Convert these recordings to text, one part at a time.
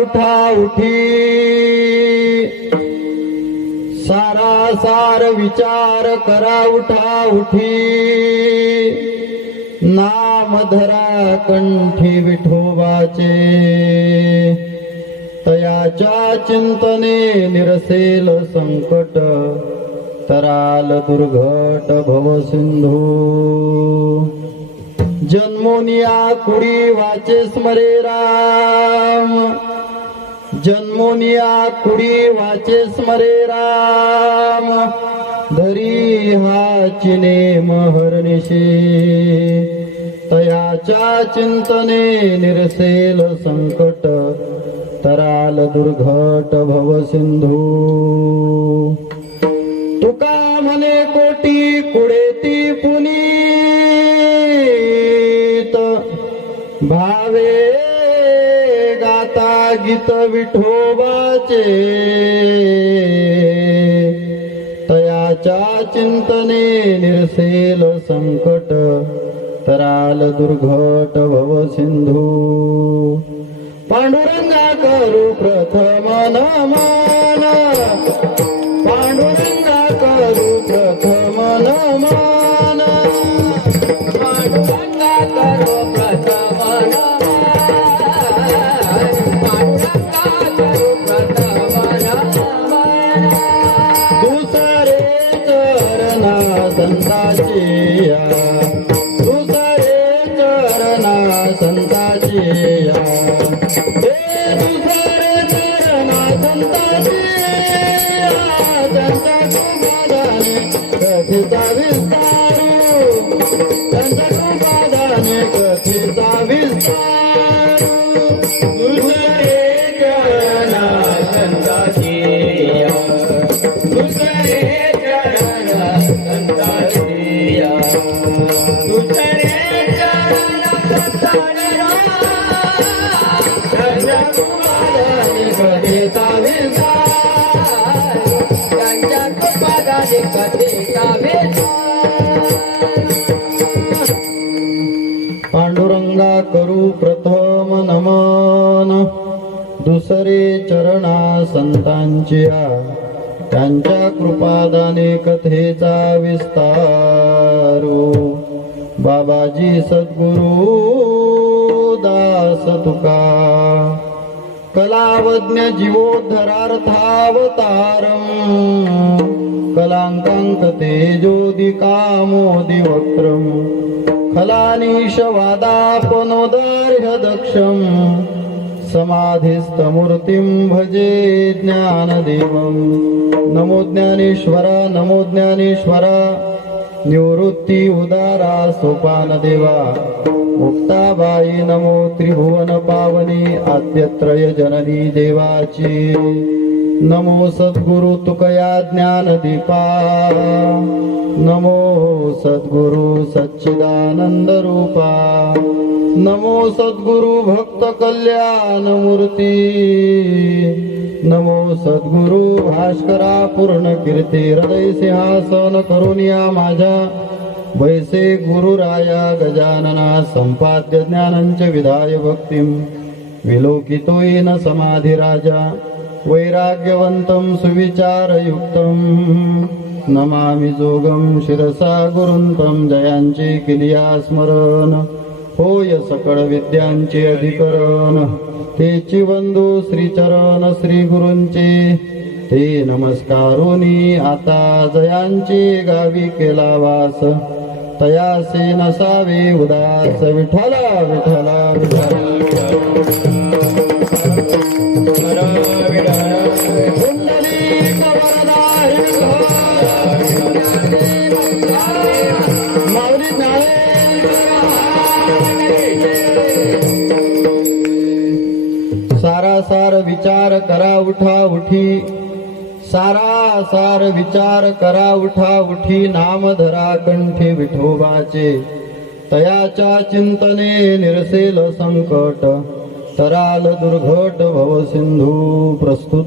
उठा उठी, सारा सार विचार करा उठा उठी, नाम धरा कंठी विठोबाचे, तयाच्या चिंतने निरसेल संकट, तराल दुर्घट भव सिंधू. जन्मोनिया कुडी वाचे स्मरे राम, जन्मोनिया कुडी वाचे स्मरे राम, धरी हा चिने महर्निशी, तयाच्या चिंतने निरसेल संकट, तराल दुर्घट भव सिंधू. तुका म्हणे कोटी कुडेती पुनीत, भावे गाता गीत विठोबाचे, तयाच्या चिंतने निरसेल संकट, तराल दुर्घट भव सिंधू. पांडुरंगा करू प्रथम नमन, पांडुरंगा करू प्रथम नमन, पांडुरंगा करो प्रथम नमन, पांडुरंगा करो प्रथम नमन. दुसरे चरणा संताचे या, दुसरे चरणा संताचे या, हे दुसरे चरणा संताचे या, त्यांच्या कृपादाने कथिता विस्तारू, त्यांच्या कृपादाने कथिता विस्तारू. दुसरे चरणा संताची या, दुसरे चरण संताची या, दुसरे चरण संताची या, त्यांच्या कृपादाने कथिता विस्तार, त्यांच्या कृपादाने कथिता विस्तार. पांडुरंगा करू प्रथम नमन, दुसरे चरणा संतांच्या, त्यांच्या कृपादाने कथेचा विस्तारू. बाबाजी सद्गुरु दास तुका, कलावज्ञ जीवोद्धरार्थावतारम, कलांकांक तेजोदिकामोदि वक्त्रम, खलानीश वादापनोदार्ह दक्षम, समाधिस्थमूर्तिं भजे ज्ञानदेवं. नमो ज्ञानेश्वरा, नमो ज्ञानेश्वरा, निवृत्ती उदारा सोपान देवा. मुक्ताबाई नमो त्रिभुवन पावनी, आद्यत्रय जननी देवाची. नमो सद्गुरु तुकया ज्ञानदीपा, नमो सद्गुरु सच्चिदानंद रूपा, नमो सद्गुरु भक्त कल्याण मूर्ती, नमो सद्गुरु भास्करा पूर्ण कीर्ती. हृदय सिंहासन करुनिया माझ्या, वैसे गुरुराया गजानना, संपाद्य ज्ञानंच विधाय भक्तिम, विलोकितो येन समाधी राजा, वैराग्यवंतं सुविचारयुक्तं, नमामि जोगं शिरसा गुरुंतं. जयांचे किलिया स्मरण, होय सकळ विद्यांचे अधिकरण, तेची वंदू श्रीचरण श्री गुरूंचे, ते नमस्कारोनी आता जयांचे गावी केला वास, तयासे नसावे उदास. विठ्ठला विठ्ठला विठ्ठला पुंडलीक वरदा माऊली सारा सार विचार करा उठा उठी, सारा सार विचार करा उठा उठी, नाम धरा कंठी विठोबाचे, तयाच्या चिंतने निरसेल संकट, तराल दुर्घट भव सिंधू. प्रस्तुत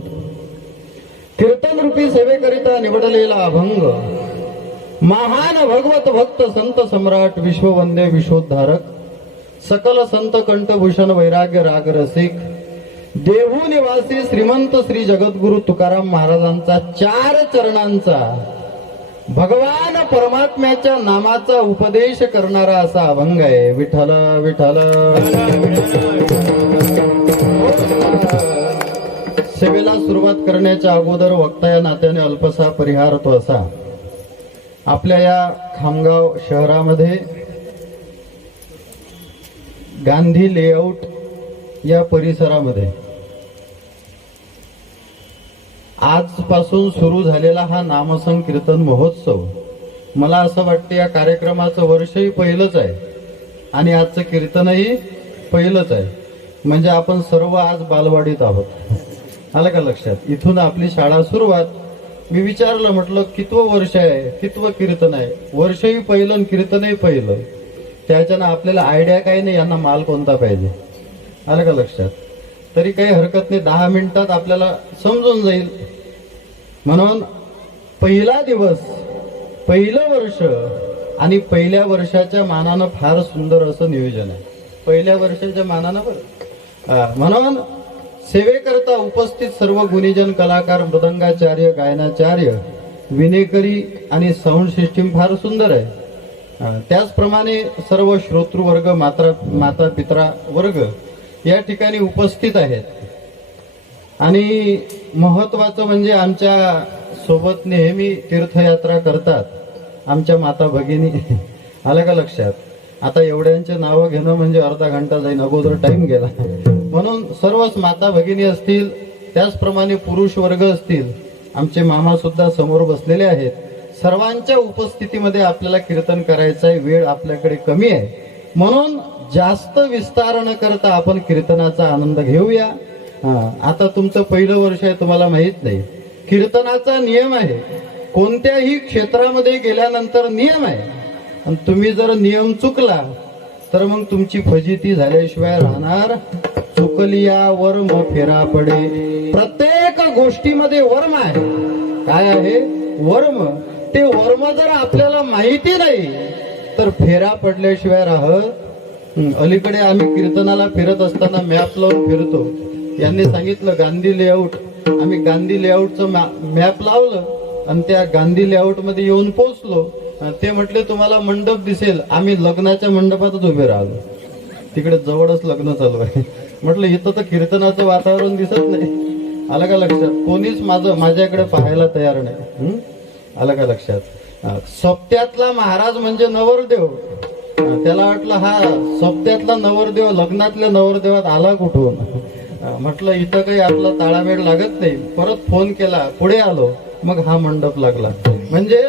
कीर्तन रूपी सेवेकरिता निवडलेला अभंग, महान भगवत भक्त संत सम्राट विश्ववंद्य विश्वोद्धारक सकल संत कंठभूषण वैराग्य राग रसिक देहू निवासी श्रीमंत श्री जगद्गुरु तुकाराम महाराजांचा 4 चरणांचा भगवान परमात्म्याच्या नामाचा उपदेश करणारा असा अभंग आहे. विठ्ठल विठ्ठल. सेवेला सुरुवात करण्याच्या अगोदर वक्ता या नात्याने अल्पसा परिहार तो असा. आपल्या या खामगाव शहरामध्ये गांधी लेआउट या परिसरामध्ये आजपासून सुरू झालेला हा नामसंकीर्तन महोत्सव, मला असं वाटतं या कार्यक्रमाचं वर्षही पहिलंच आहे आणि आजचं कीर्तनही पहिलंच आहे. म्हणजे आपण सर्व आज बालवाडीत आहोत. आलं का लक्षात? इथून आपली शाळा सुरुवात. मी विचारलं, म्हटलं कितवं वर्ष आहे, कितवं कीर्तन आहे? वर्षही पहिलं आणि कीर्तनही पहिलं. त्याच्यानं आपल्याला आयडिया काही नाही यांना माल कोणता पाहिजे. आलं का लक्षात? तरी काही हरकत नाही, 10 मिनिटात आपल्याला समजून जाईल. म्हणून पहिला दिवस, पहिलं वर्ष आणि पहिल्या वर्षाच्या मानानं फार सुंदर असं नियोजन आहे. पहिल्या वर्षाच्या मानानं बरं. म्हणून सेवेकरता उपस्थित सर्व गुणीजन, कलाकार, मृदंगाचार्य, गायनाचार्य, विनेकरी आणि साऊंड सिस्टीम फार सुंदर आहे. त्याचप्रमाणे सर्व श्रोतृवर्ग, माता पित्रा वर्ग या ठिकाणी उपस्थित आहेत. आणि महत्वाचं म्हणजे आमच्या सोबत नेहमी तीर्थयात्रा करतात आमच्या माता भगिनी. आलं का लक्षात? आता एवढ्यांचे नावं घेणं म्हणजे अर्धा घंटा जाईल, अगोदर टाइम गेला. म्हणून सर्वच माता भगिनी असतील, त्याचप्रमाणे पुरुष वर्ग असतील, आमचे मामा सुद्धा समोर बसलेले आहेत. सर्वांच्या उपस्थितीमध्ये आपल्याला कीर्तन करायचं आहे. वेळ आपल्याकडे कमी आहे, म्हणून जास्त विस्तार न करता आपण कीर्तनाचा आनंद घेऊया. आता तुमचं पहिलं वर्ष आहे, तुम्हाला माहित नाही. कीर्तनाचा नियम आहे, कोणत्याही क्षेत्रामध्ये गेल्यानंतर नियम आहे. आणि तुम्ही जर नियम चुकला तर मग तुमची फजिती झाल्याशिवाय राहणार. चुकलिया वर्म फेरा पडे. प्रत्येक गोष्टीमध्ये वर्म आहे. काय आहे? वर्म. ते वर्म जर आपल्याला माहिती नाही तर फेरा पडल्याशिवाय राहत. अलीकडे आम्ही कीर्तनाला फिरत असताना मॅप लावून फिरतो. यांनी सांगितलं गांधी लेआउट. आम्ही गांधी लेआउटचं मॅप लावलं आणि त्या गांधी लेआउट मध्ये येऊन पोहोचलो. ते म्हटले तुम्हाला मंडप दिसेल. आम्ही लग्नाच्या मंडपातच उभे राहिलो. तिकडे जवळच लग्न चालू आहे. म्हटलं इथं तर कीर्तनाचं वातावरण दिसत नाही. आलं का लक्षात? कोणीच माझ्याकडे पाहायला तयार नाही. आलं का लक्षात? सोपत्यातला महाराज म्हणजे नवरदेव. त्याला वाटलं हा सोपत्यातला नवरदेव लग्नातल्या नवरदेवात आला कुठून. म्हटलं इथं काही आपला ताळामेळ लागत नाही. परत फोन केला, पुढे आलो, मग हा मंडप लागला. म्हणजे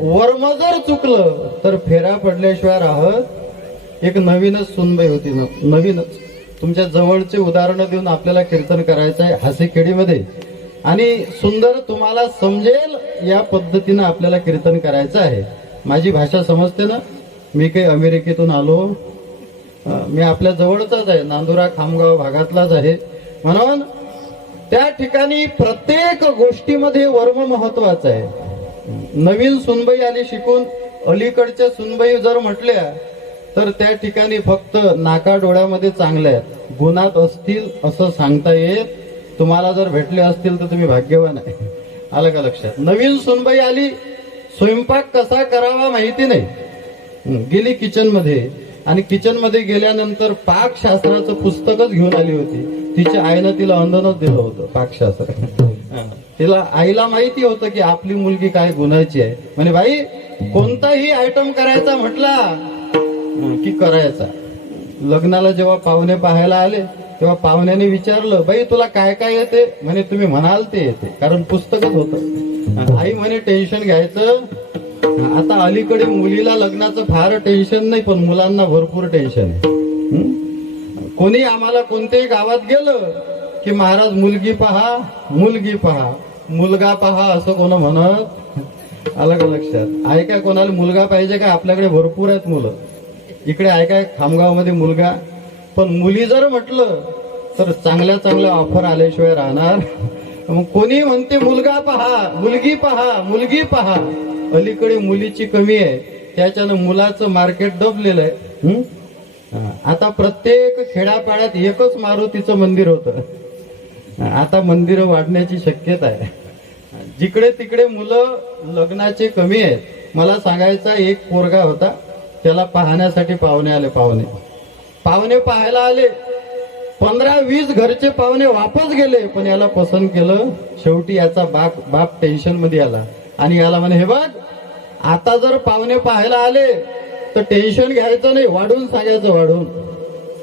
वर्म जर चुकलं तर फेरा पडल्याशिवाय राहत. एक नवीनच सुनबाई होती, नवीनच. तुमच्या जवळचे उदाहरणं देऊन आपल्याला कीर्तन करायचं आहे हासेखेडीमध्ये. आणि सुंदर तुम्हाला समजेल या पद्धतीनं आपल्याला कीर्तन करायचं आहे. माझी भाषा समजते ना? मी काही अमेरिकेतून आलो, मी आपल्या जवळचाच आहे, नांदुरा खामगाव भागातलाच आहे. म्हणून त्या ठिकाणी प्रत्येक गोष्टीमध्ये वर्म महत्वाचं आहे. नवीन सुनबाई आली शिकून, अलीकडच्या सुनबाई जर म्हटल्या तर त्या ठिकाणी फक्त नाका डोळ्यामध्ये चांगल्या आहेत, गुणात असतील असं सांगता येत. तुम्हाला जर भेटले असतील तर तुम्ही भाग्यवान आहे. आलं का लक्षात? नवीन सुनबाई आली, स्वयंपाक कसा करावा माहिती नाही, गेली किचन मध्ये आणि किचन मध्ये गेल्यानंतर पाकशास्त्राचं पुस्तकच घेऊन आली होती. तिच्या आईनं तिला अंधनच दिलं होतं पाकशास्त्र. तिला आईला माहिती होतं की आपली मुलगी काय गुणाची आहे. म्हणजे बाई कोणताही आयटम करायचा म्हटला की करायचा. लग्नाला जेव्हा पाहुणे पाहायला आले तेव्हा पाहुण्याने विचारलं, बाई तुला काय काय येते? म्हणे तुम्ही म्हणाल ते येते, कारण पुस्तकच होतं. आई म्हणे टेन्शन घ्यायचं. आता अलीकडे मुलीला लग्नाचं फार टेन्शन नाही, पण मुलांना भरपूर टेन्शन आहे. कोणी आम्हाला कोणत्याही गावात गेलं की महाराज मुलगी पहा, मुलगी पहा, मुलगा पहा असं कोण म्हणत. आलं का लक्षात? आहे का कोणाला मुलगा पाहिजे का? आपल्याकडे भरपूर आहेत मुलं. इकडे आहे काय खामगाव मध्ये मुलगा? पण मुली जर म्हटलं तर चांगल्या चांगल्या ऑफर आल्याशिवाय राहणार. मग कोणी म्हणते मुलगा पहा, मुलगी पहा, मुलगी पहा. अलीकडे मुलीची कमी आहे, त्याच्यानं मुलाचं मार्केट दबलेलं आहे. आता प्रत्येक खेड्यापाड्यात एकच मारुतीचं मंदिर होतं. आता मंदिरं वाढण्याची शक्यता आहे. जिकडे तिकडे मुलं लग्नाचे कमी आहेत. मला सांगायचा एक पोरगा होता, त्याला पाहण्यासाठी पाहुणे आले. पाहुणे पाहायला आले, 15-20 घरचे पाहुणे वापस गेले, पण याला पसंत केलं. शेवटी याचा बाप टेन्शन मध्ये आला आणि याला म्हणे, हे बघ, आता जर पाहुणे पाहायला आले तर टेन्शन घ्यायचं नाही, वाढून सांगायचं. वाढून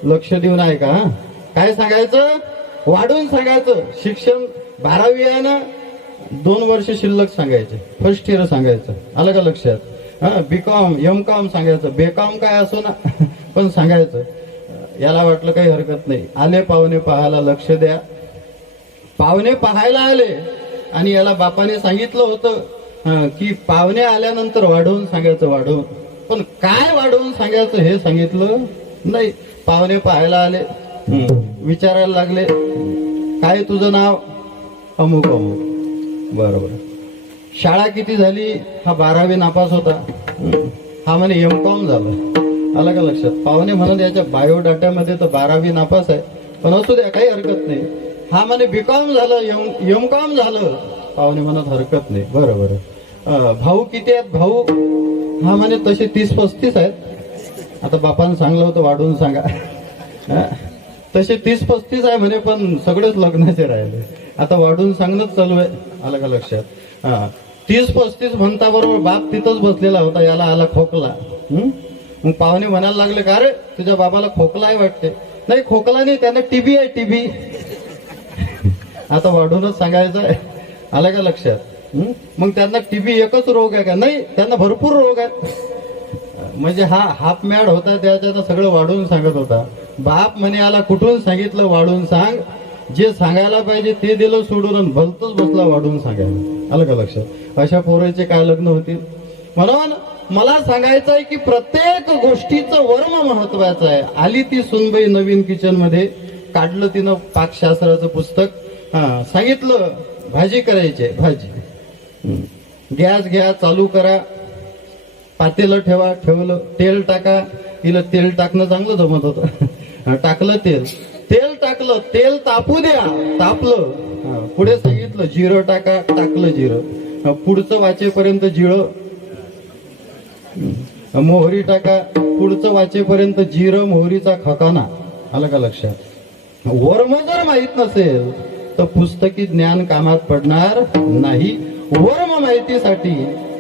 लक्ष देऊन आहे का? काय सांगायचं? वाढून सांगायचं. शिक्षण 12वी आहे ना, 2 वर्ष शिल्लक सांगायचे, फर्स्ट इयर सांगायचं. आलं का लक्षात? बीकॉम एमकॉम सांगायचं, बेकॉम काय असो ना, पण सांगायचं. याला वाटलं काही हरकत नाही. आले पाहुणे पाहायला, लक्ष द्या. पाहुणे पाहायला आले आणि याला बापाने सांगितलं होतं की पाहुणे आल्यानंतर वाढवून सांगायचं. वाढवून, पण काय वाढवून सांगायचं हे सांगितलं नाही. पाहुणे पाहायला आले, विचारायला लागले, काय तुझं नाव? अमुक अमुक. बरोबर. शाळा किती झाली? हा 12वी नापास होता. हा म्हणे एमकॉम झालं. आलं का लक्षात? पाहुणे म्हणत याच्या बायोडाटामध्ये तर 12वी नापास आहे, पण असू द्या, काही हरकत नाही. हा म्हणे बीकॉम झालं, एमकॉम झालं. पाहुणे म्हणत हरकत नाही. बरोबर. भाऊ किती आहेत? भाऊ हा म्हणे तसे 30-35 आहेत. आता बापानं सांगलं होतं वाढवून सांगा. तसे 30-35 आहे म्हणे, पण सगळेच लग्नाचे राहिले. आता वाढून सांगणंच चालू आहे. आलं का लक्षात? 30-35 म्हणता बरोबर बाप तिथंच बसलेला होता. याला आला खोकला. मग पाहुणे म्हणायला लागले, का रे तुझ्या बाबाला खोकला आहे वाटते? नाही, खोकला नाही, त्यांना टीबी आहे, टीबी. आता वाढूनच सांगायचं आहे. आलं का लक्षात? मग त्यांना टीबी एकच रोग आहे का? नाही, त्यांना भरपूर रोग आहेत. म्हणजे हा हाफ मॅड होता, त्याच्यात सगळं वाढून सांगत होता. बाप म्हणे आला, कुठून सांगितलं वाढून सांग? जे सांगायला पाहिजे ते दिलं सोडून, भलतच बसला वाढून सांगायला. आलं का लक्षात? अशा पोराचे काय लग्न होतील? म्हणून मला सांगायचं आहे की प्रत्येक गोष्टीचं वर्म महत्वाचं आहे. आली ती सुनबाई नवीन किचन मध्ये, काढलं तिनं पाकशास्त्राचं पुस्तक. सांगितलं भाजी करायची, भाजी. गॅस घ्या, चालू करा, पातेलं ठेवा, ठेवलं, तेल टाका. तिला तेल टाकणं चांगलं जमत होतं. टाकलं तेल टाकलं, तेल तापू द्या, तापलं. पुढे सांगितलं जिरं टाका, टाकलं जिरं. पुढचं वाचेपर्यंत जिरं, मोहरी टाका, पुढचं वाचेपर्यंत जिरं मोहरीचा खकाना. आलं का लक्षात? वर्म जर माहित नसेल तर पुस्तकी ज्ञान कामात पडणार नाही. वर्म माहितीसाठी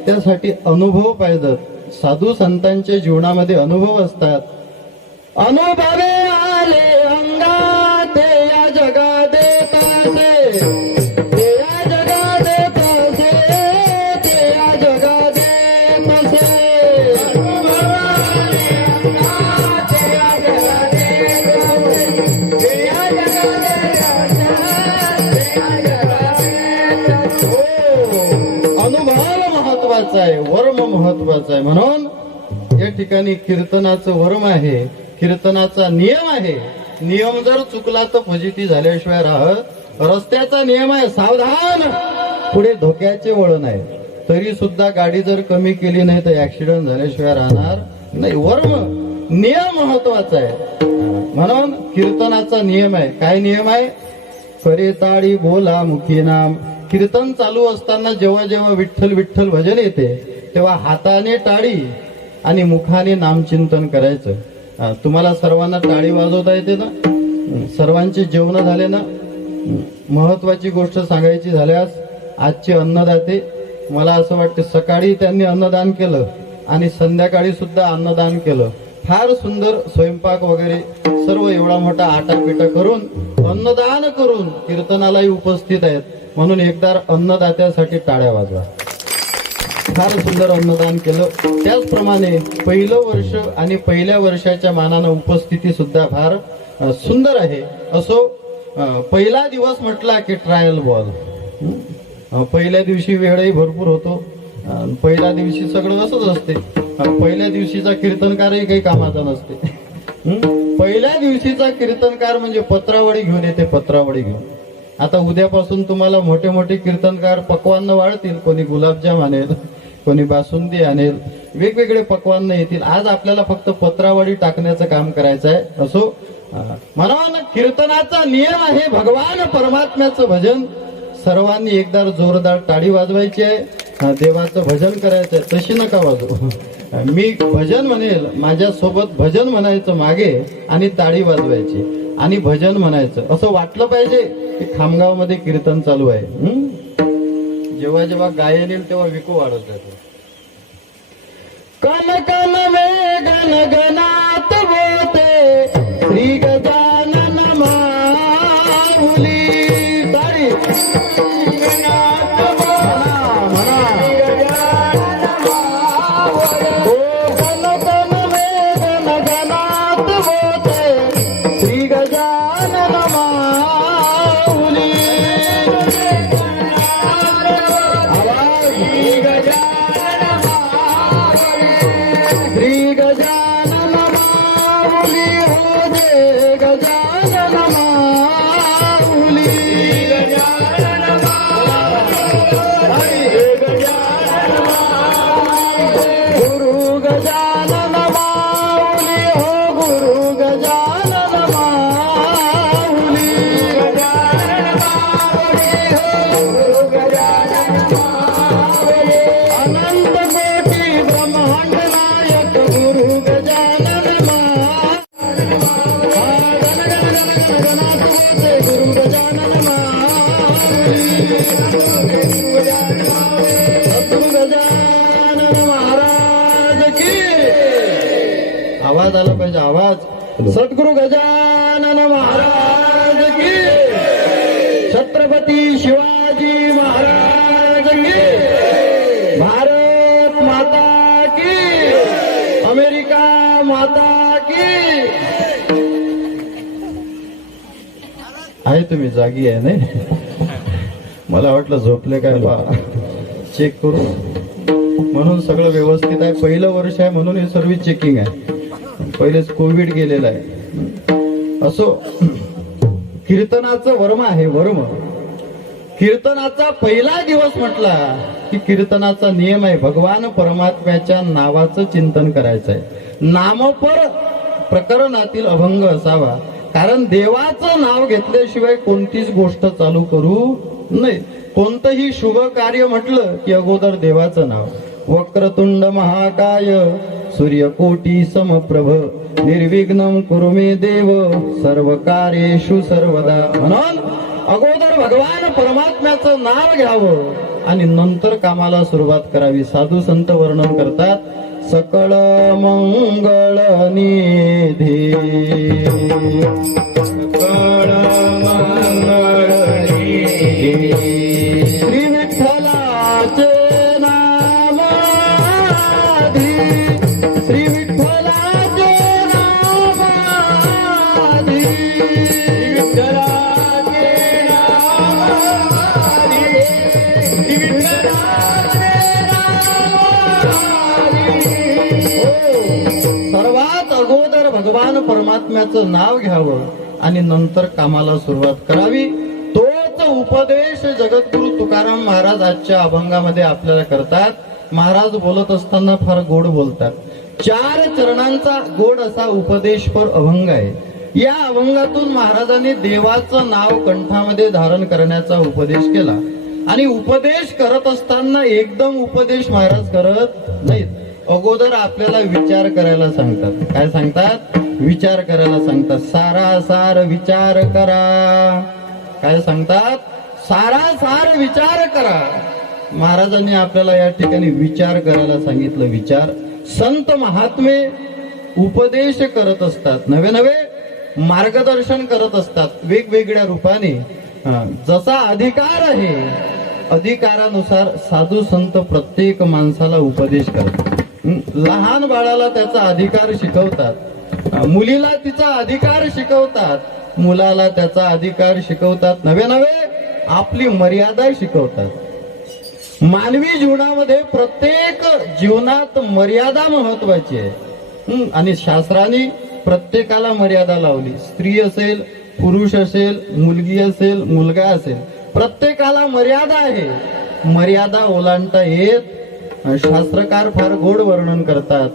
त्यासाठी अनुभव पाहिजेत. साधू संतांच्या जीवनामध्ये अनुभव असतात. अनुभवे आले अंगात, या जगा देतासे, ते या जगा देतासे, ते या जगा देतासे. आहे, वर्म महत्वाचा आहे. म्हणून या ठिकाणी कीर्तनाचं वर्म आहे, कीर्तनाचा नियम आहे. नियम जर चुकला तर फजिती झाल्याशिवाय राहत. रस्त्याचा नियम आहे सावधान, पुढे धोक्याचे वळण आहे. तरी सुद्धा गाडी जर कमी केली नाही तर ऍक्सिडेंट झाल्याशिवाय राहणार नाही. वर्म नियम महत्वाचा आहे. म्हणून कीर्तनाचा नियम आहे. काय नियम आहे? करे ताळी बोला मुखी नाम. कीर्तन चालू असताना जेव्हा जेव्हा विठ्ठल विठ्ठल भजन येते तेव्हा हाताने टाळी आणि मुखाने नामचिंतन करायचं. तुम्हाला सर्वांना टाळी वाजवता येते ना? सर्वांचे जेवण झाले ना? महत्वाची गोष्ट सांगायची झाल्यास आजचे अन्नदाते, मला असं वाटतं सकाळी त्यांनी अन्नदान केलं आणि संध्याकाळी सुद्धा अन्नदान केलं. फार सुंदर स्वयंपाक वगैरे सर्व एवढा मोठा आटापिटा करून अन्नदान करून कीर्तनालाही उपस्थित आहेत. म्हणून एकदा अन्नदात्यासाठी टाळ्या वाजवा. फार सुंदर अन्नदान केलं. त्याचप्रमाणे पहिलं वर्ष आणि पहिल्या वर्षाच्या मानानं उपस्थिती सुद्धा फार सुंदर आहे. असो, पहिला दिवस म्हटला की ट्रायल बॉल. पहिल्या दिवशी वेळही भरपूर होतो. पहिल्या दिवशी सगळं असंच असते. पहिल्या दिवशीचा कीर्तनकारही काही कामाचा नसते. पहिल्या दिवशीचा कीर्तनकार म्हणजे पत्रावळी घेऊन येते, पत्रावळी घेऊन. आता उद्यापासून तुम्हाला मोठे मोठे कीर्तनकार पक्वान्न वाढतील. कोणी गुलाबजाम आणेल, कोणी बासुंदी आणेल, वेगवेगळे पक्वान्न येतील. आज आपल्याला फक्त पत्रावळी टाकण्याचं काम करायचं आहे. असो, म्हणून कीर्तनाचा नियम आहे भगवान परमात्म्याचं भजन. सर्वांनी एकदा जोरदार टाळी वाजवायची आहे, देवाचं भजन करायचं आहे. तशी नका वाजवू. मी भजन म्हणेल, माझ्यासोबत भजन म्हणायचं मागे आणि टाळी वाजवायची आणि भजन म्हणायचं. असं वाटलं पाहिजे की खामगाव मध्ये कीर्तन चालू आहे. जेव्हा जेव्हा गायन येईल तेव्हा विको वाढत जातो. कन कन मे गण गणात बोते श्री गजानन माऊली. तारी आवाज आला पाहिजे, आवाज. सद्गुरु गजानन महाराज की, छत्रपती शिवाजी महाराज की, भारत माता की, अमेरिका माता की. आहे तुम्ही जागी आहे नाही? मला वाटलं झोपले काय बा. चेक करू म्हणून सगळं व्यवस्थित आहे. पहिलं वर्ष आहे म्हणून हे सर्व चेकिंग आहे. पहिलेच कोविड गेलेला आहे. असो, कीर्तनाचं वर्म आहे. वर्म कीर्तनाचा पहिला दिवस म्हटला की कीर्तनाचा नियम आहे भगवान परमात्म्याच्या नावाचं चिंतन करायचं आहे. नामपर प्रकरणातील अभंग असावा. कारण देवाचं नाव घेतल्याशिवाय कोणतीच गोष्ट चालू करू नये. कोणतंही शुभ कार्य म्हटलं की अगोदर देवाचं नाव. वक्रतुंड महाकाय सूर्यकोटी समप्रभ निर्विघ्नं कुरु मे देव सर्व कार्येषु सर्वदा. म्हणून अगोदर भगवान परमात्म्याचं नाव घ्यावं आणि नंतर कामाला सुरुवात करावी. साधू संत वर्णन करतात सकळ मंगळ निधी, सकळ मंगळ निधी श्री विठ्ठलाचे नाम आधी, श्री विठ्ठलाचे नाम आधी, श्री विठ्ठलाचे नाम आधी, श्री विठ्ठलाचे नाम आधी. सर्वात अगोदर भगवान परमात्म्याचं नाव घ्यावं आणि नंतर कामाला सुरुवात करावी. तोच उपदेश जगद्गुरु तुकाराम महाराज आजच्या अभंगामध्ये आपल्याला करतात. महाराज बोलत असताना फार गोड बोलतात. 4 चरणांचा गोड असा उपदेशपर अभंग आहे. या अभंगातून महाराजांनी देवाचं नाव कंठामध्ये धारण करण्याचा उपदेश केला. आणि उपदेश करत असताना एकदम उपदेश महाराज करत नाहीत. अगोदर आपल्याला विचार करायला सांगतात. काय सांगतात? विचार करायला सांगतात. सारासार विचार करा. काय सांगतात? सारासार विचार करा. महाराजांनी आपल्याला या ठिकाणी विचार करायला सांगितलं. विचार. संत महात्मे उपदेश करत असतात, नवे नवे मार्गदर्शन करत असतात वेगवेगळ्या रूपाने. जसा अधिकार आहे अधिकारानुसार साधू संत प्रत्येक माणसाला उपदेश करतात. लहान बाळाला त्याचा अधिकार शिकवतात, मुलीला तिचा अधिकार शिकवतात, मुलाला त्याचा अधिकार शिकवतात, नवे नवे आपली मर्यादा शिकवतात. मानवी जीवनामध्ये प्रत्येक जीवनात मर्यादा महत्वाची आहे आणि शास्त्राने प्रत्येकाला मर्यादा लावली. स्त्री असेल, पुरुष असेल, मुलगी असेल, मुलगा असेल, प्रत्येकाला मर्यादा आहे. मर्यादा ओलांडता येत शास्त्रकार फार गोड वर्णन करतात.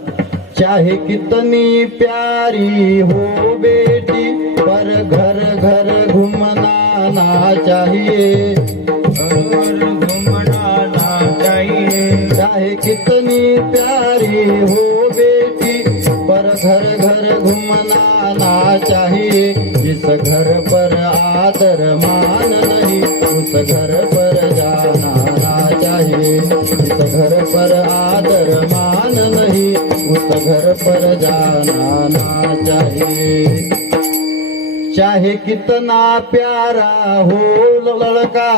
चाहे कितनी प्यारी हो बेटी पर घर घर घूमना ना चाहिए, घर घूमना ना चाहिए. चाहे कितनी प्यारी हो बेटी पर घर घर घूमना ना चाहिए. जिस घर पर आदर मान नहीं उस घर पर जाना ना चाहिए. जिस घर पर आदर मान नहीं उस घर पर जाना ना चाहिए. चाहे कितना प्यारा हो लड़का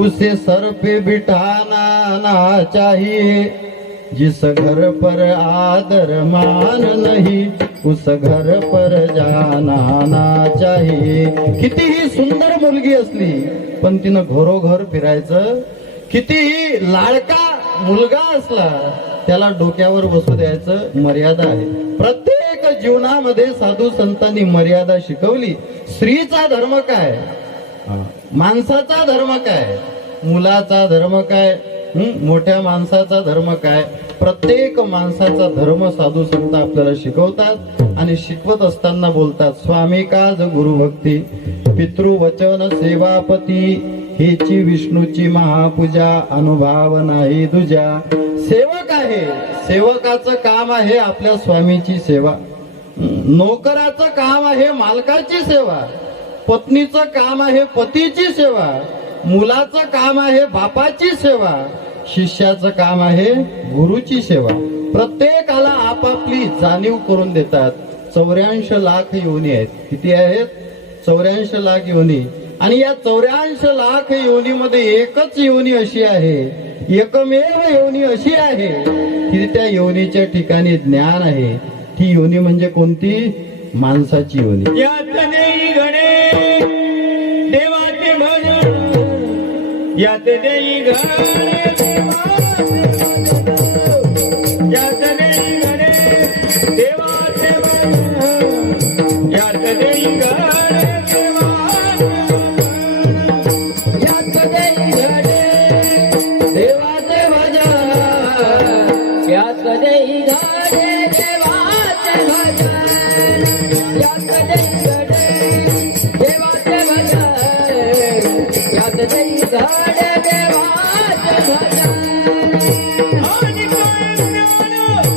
उसे सर पे बिठाना ना चाहिए. जिस घर पर आदर मान नहीं उस घर पर जाना ना चाहिए. कितीही सुंदर मुलगी असली पण तिनं घरोघर फिरायचं. कितीही लाडका मुलगा असला त्याला डोक्यावर बसू द्यायचं मर्यादा आहे. प्रत्येक जीवनामध्ये साधू संतांनी मर्यादा शिकवली. स्त्रीचा धर्म काय, माणसाचा धर्म काय, मुलाचा धर्म काय, मोठ्या माणसाचा धर्म काय. प्रत्येक माणसाचा धर्म साधू संत आपल्याला शिकवतात आणि शिकवत असताना बोलतात स्वामी काज गुरुभक्ती पितृवचन सेवापती हेची विष्णूची महापूजा अनुभव नाही दुजा. सेवक आहे, सेवकाचं काम आहे आपल्या स्वामीची सेवा. नोकराचं काम आहे मालकाची सेवा. पत्नीचं काम आहे पतीची सेवा. मुलाचं काम आहे बापाची सेवा. शिष्याचं काम आहे गुरुची सेवा. प्रत्येकाला आपापली जाणीव करून देतात. 84 लाख योनी आहेत. किती आहेत? 84 लाख योनी. आणि या 84 लाख योनीमध्ये एकच योनी अशी आहे, एकमेव योनी अशी आहे की त्या योनीच्या ठिकाणी ज्ञान आहे. ती योनी म्हणजे कोणती? माणसाची योनी. यात देई घडे देवाचे भजन, यात देई घडे यात देई घडे देवाचे भजन, यात देई घडे यात देई घडे देवाचे भजन, यात देई घडे देवाचे भजन, यात देई घडे देवाचे भजन, यात देई घडे देवाचे भजन. आणि काय ज्ञान नाही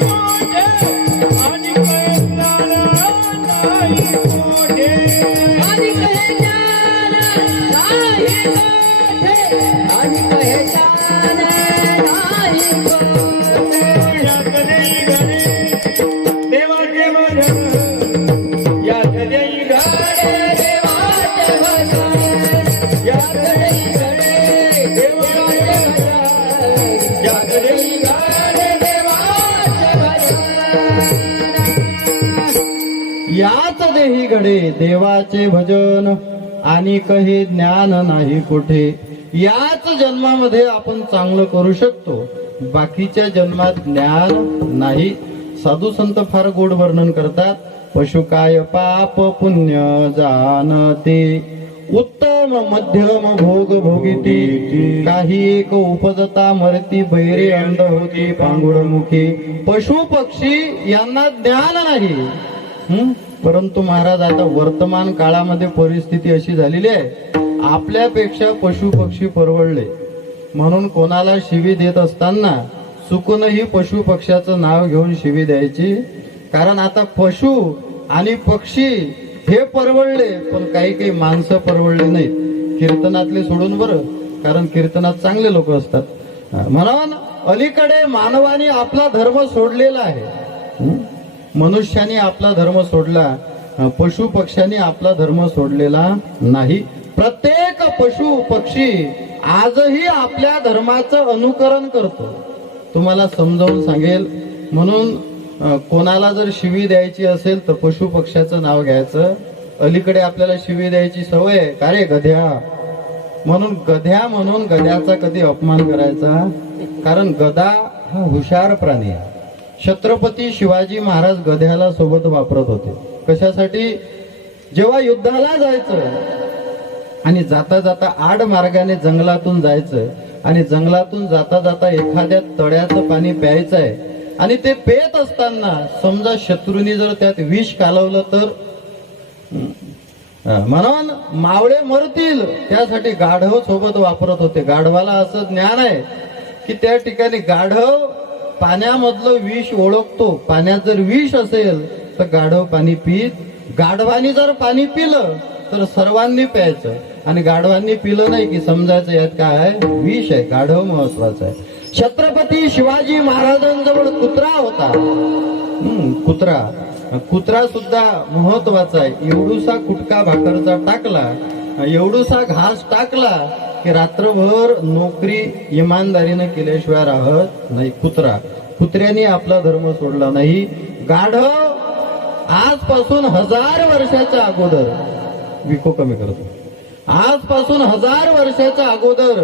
कोठे, आणि काय ज्ञान नाही कोठे, आणि काय ज्ञान नाही कोठे, आणि काय ज्ञान नाही कोठे. यात देई घडे देवाचे भजन, यात देई घडे देवाचे भजन, यात देई घडे देवाचे भजन, यात देई घडे देवाचे भजन. याच देही घडे देवाचे भजन आणि काही ज्ञान नाही कुठे. याच जन्मामध्ये आपण चांगलं करू शकतो, बाकीच्या जन्मात ज्ञान नाही. साधू संत फार गोड वर्णन करतात. पशु काय पाप पुण्य जाणते, उत्तम मध्यम भोग भोगिती, काही एक उपजता मरती, बैरे अंध होती पांगुळ मुखी. पशु पक्षी यांना ज्ञान नाही. परंतु महाराज आता वर्तमान काळामध्ये परिस्थिती अशी झालेली आहे, आपल्यापेक्षा पशु पक्षी परवडले. म्हणून कोणाला शिवी देत असताना चुकूनही पशु पक्ष्याचं नाव घेऊन शिवी द्यायची. कारण आता पशु आणि पक्षी हे परवडले, पण काही काही माणसं परवडले नाहीत. कीर्तनातले सोडून बरं, कारण कीर्तनात चांगले लोक असतात. म्हणून अलीकडे मानवाने आपला धर्म सोडलेला आहे. मनुष्याने आपला धर्म सोडला, पशु पक्ष्यांनी आपला धर्म सोडलेला नाही. प्रत्येक पशु पक्षी आजही आपल्या धर्माचं अनुकरण करतो. तुम्हाला समजावून सांगेल. म्हणून कोणाला जर शिवी द्यायची असेल तर पशु पक्ष्याचं नाव घ्यायचं. अलीकडे आपल्याला शिवी द्यायची सवय आहे, का रे गध्या म्हणून. गध्या म्हणून गध्याचा कधी अपमान करायचा, कारण गधा हा हुशार प्राणी आहे. छत्रपती शिवाजी महाराज गध्याला सोबत वापरत होते. कशासाठी? जेव्हा युद्धाला जायचं आणि जाता जाता आड मार्गाने जंगलातून जायचं आणि जंगलातून जाता जाता एखाद्या तळ्याचं पाणी प्यायचं आहे आणि ते पेत असताना समजा शत्रूंनी जर त्यात विष कालवलं तर म्हणून मावळे मरतील त्यासाठी गाढव सोबत वापरत होते. गाढवाला असं ज्ञान आहे की त्या ठिकाणी गाढव पाण्यामधलं विष ओळखतो. पाण्यात जर विष असेल तर गाढव पाणी पित, गाढवानी जर पाणी पिलं तर सर्वांनी प्यायचं आणि गाढवांनी पिलं नाही की समजायचं यात काय आहे, विष आहे. गाढव महत्वाचं आहे. छत्रपती शिवाजी महाराजांजवळ कुत्रा होता. कुत्रा सुद्धा महत्वाचा आहे. एवढूसा कुटका भाकरचा टाकला, एवढूसा घास टाकला की रात्रभर नोकरी इमानदारीने केल्याशिवाय राहत नाही. कुत्र्याने आपला धर्म सोडला नाही. गाढव आजपासून 1000 वर्षाच्या अगोदर, विको कमी करतो, आजपासून 1000 वर्षाच्या अगोदर